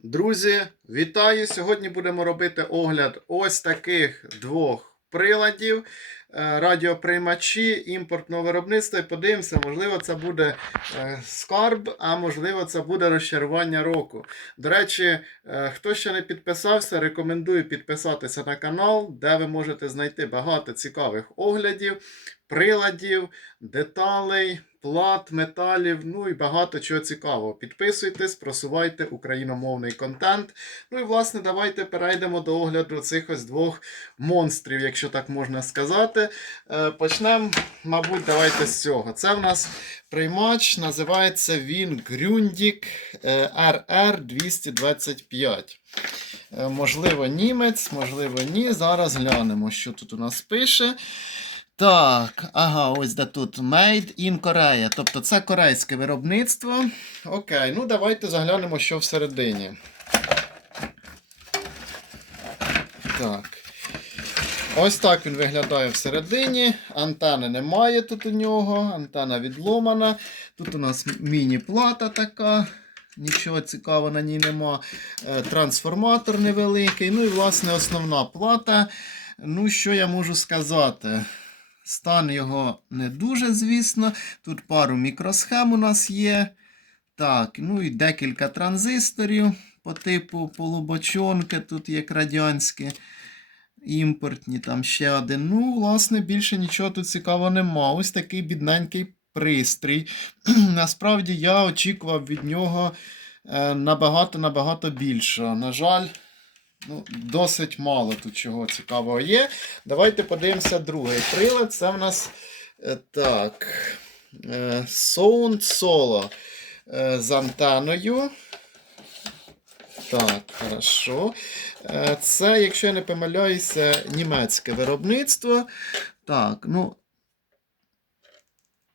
Друзі, вітаю! Сьогодні будемо робити огляд ось таких двох приладів. Е, Радіоприймачі імпортного виробництва. І подивимося, можливо, це буде е, скарб, а можливо, це буде розчарування року. До речі, е, хто ще не підписався, рекомендую підписатися на канал, де ви можете знайти багато цікавих оглядів, приладів, деталей, плат, металів, ну і багато чого цікавого. Підписуйтесь, просувайте україномовний контент. Ну і власне, давайте перейдемо до огляду цих ось двох монстрів, якщо так можна сказати. Е, Почнемо, мабуть, давайте з цього. Це в нас приймач, називається він Grundig е, RR225. Е, Можливо, німець, можливо, ні. Зараз глянемо, що тут у нас пише. Так, ага, ось де тут Made in Korea. Тобто це корейське виробництво. Окей, ну давайте заглянемо, що всередині. Так. Ось так він виглядає всередині. Антени немає тут у нього. Антена відломана. Тут у нас міні-плата така. Нічого цікавого на ній нема. Е, Трансформатор невеликий. Ну і, власне, основна плата. Ну, що я можу сказати? Стан його не дуже, звісно. Тут пару мікросхем у нас є. Так, ну і декілька транзисторів по типу полубочонки. Тут як радянські, імпортні, там ще один. Ну, власне, більше нічого тут цікавого нема. Ось такий бідненький пристрій. Насправді я очікував від нього е, набагато-набагато більше. На жаль. Ну, Досить мало тут чого цікавого є. Давайте подивимося другий прилад. Це в нас е, так. е, Sound Solo е, з антеною. Так, хорошо. Е, Це, якщо я не помиляюся, німецьке виробництво. Так, ну.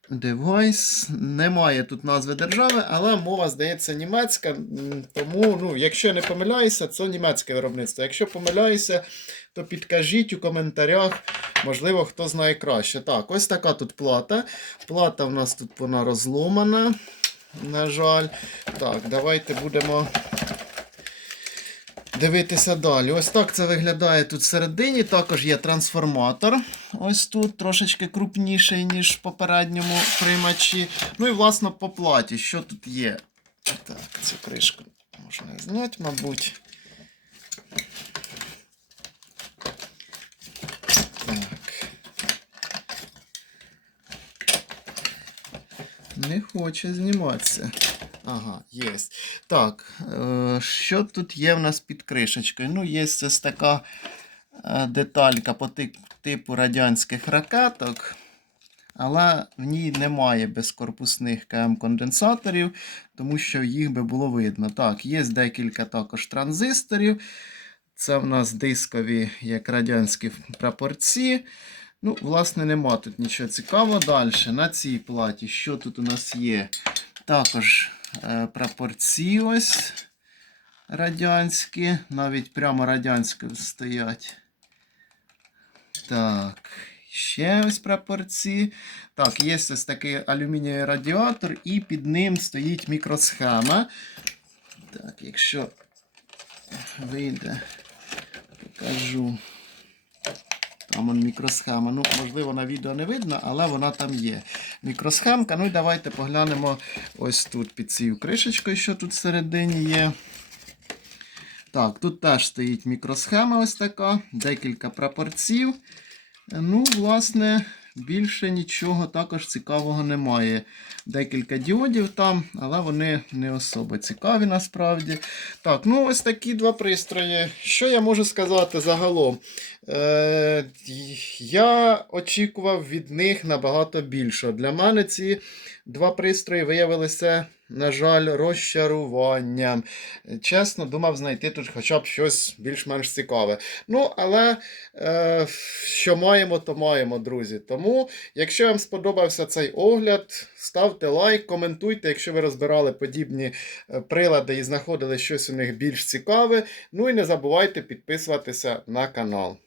Девайс. Немає тут назви держави, але мова, здається, німецька. Тому, ну, якщо не помиляюся, це німецьке виробництво. Якщо помиляюся, то підкажіть у коментарях, можливо, хто знає краще. Так, ось така тут плата. Плата в нас тут вона розломана. На жаль. Так, давайте будемо дивитися далі. Ось так це виглядає тут всередині. Також є трансформатор. Ось тут трошечки крупніший, ніж в попередньому приймачі. Ну і власне по платі, що тут є. Так, цю кришку можна зняти, мабуть. Так. Не хоче зніматися. Ага, є. Так, е, що тут є в нас під кришечкою? Ну, є ось така е, деталька по типу радянських ракеток, але в ній немає безкорпусних КМ-конденсаторів, тому що їх би було видно. Так, є декілька також транзисторів. Це в нас дискові, як радянські прапорці. Ну, власне, нема тут нічого цікавого. Далі, на цій платі, що тут у нас є? Також прапорці ось радянські, навіть прямо радянські стоять. Так, ще ось прапорці. Так, є ось такий алюмінієвий радіатор, і під ним стоїть мікросхема. Так, якщо вийде, покажу. Там он мікросхема. Ну, можливо, на відео не видно, але вона там є. Мікросхемка. Ну і давайте поглянемо ось тут під цією кришечкою, що тут всередині є. Так, тут теж стоїть мікросхема ось така, декілька прапорців. Ну, власне, більше нічого також цікавого немає. Декілька діодів там, але вони не особо цікаві насправді. Так, ну ось такі два пристрої. Що я можу сказати загалом? Е, я очікував від них набагато більше. Для мене ці два пристрої виявилися, на жаль, розчаруванням. Чесно, думав знайти тут хоча б щось більш-менш цікаве. Ну, але е, що маємо, то маємо, друзі. Тому, якщо вам сподобався цей огляд, ставте лайк, коментуйте, якщо ви розбирали подібні е, прилади і знаходили щось у них більш цікаве. Ну і не забувайте підписуватися на канал.